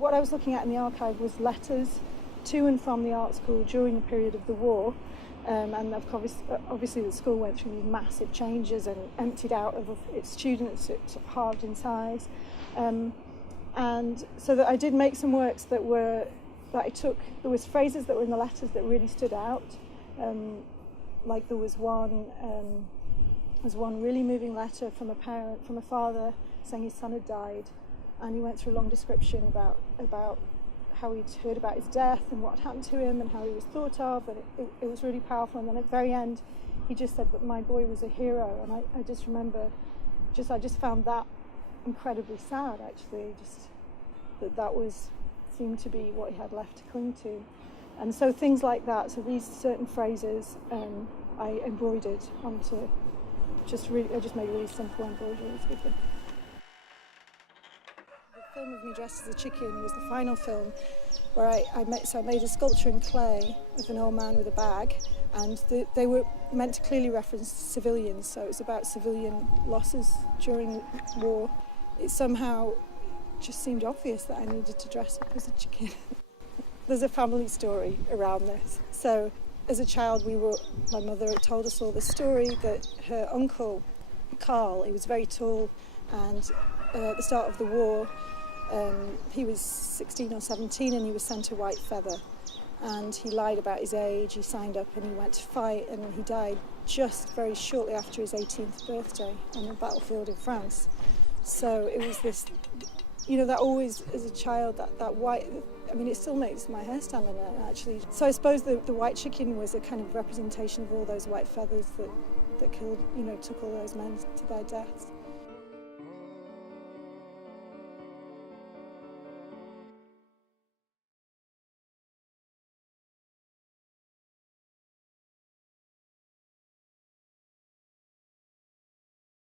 What I was looking at in the archive was letters to and from the art school during the period of the war. And of course, obviously the school went through these massive changes and emptied out of its students, it sort of halved in size. And so that I did make some works that there was phrases that were in the letters that really stood out. Like there was one really moving letter from a father saying his son had died, and he went through a long description about how he'd heard about his death and what happened to him and how he was thought of, and it was really powerful. And then at the very end he just said, "But my boy was a hero," and I just remember, I just found that incredibly sad, actually, just that seemed to be what he had left to cling to. And so things like that, so these certain phrases I embroidered onto, I just made really simple embroideries with them. The film of me dressed as a chicken was the final film where I made a sculpture in clay of an old man with a bag, and they were meant to clearly reference civilians, so it was about civilian losses during war. It somehow just seemed obvious that I needed to dress up as a chicken. There's a family story around this. So as a child, my mother told us all the story that her uncle, Carl, he was very tall, and at the start of the war, he was 16 or 17 and he was sent a white feather. And he lied about his age, he signed up and he went to fight, and he died just very shortly after his 18th birthday on a battlefield in France. So it was this, that always, as a child, that white, it still makes my hair stand on end, actually. So I suppose the white chicken was a kind of representation of all those white feathers that killed, took all those men to their deaths.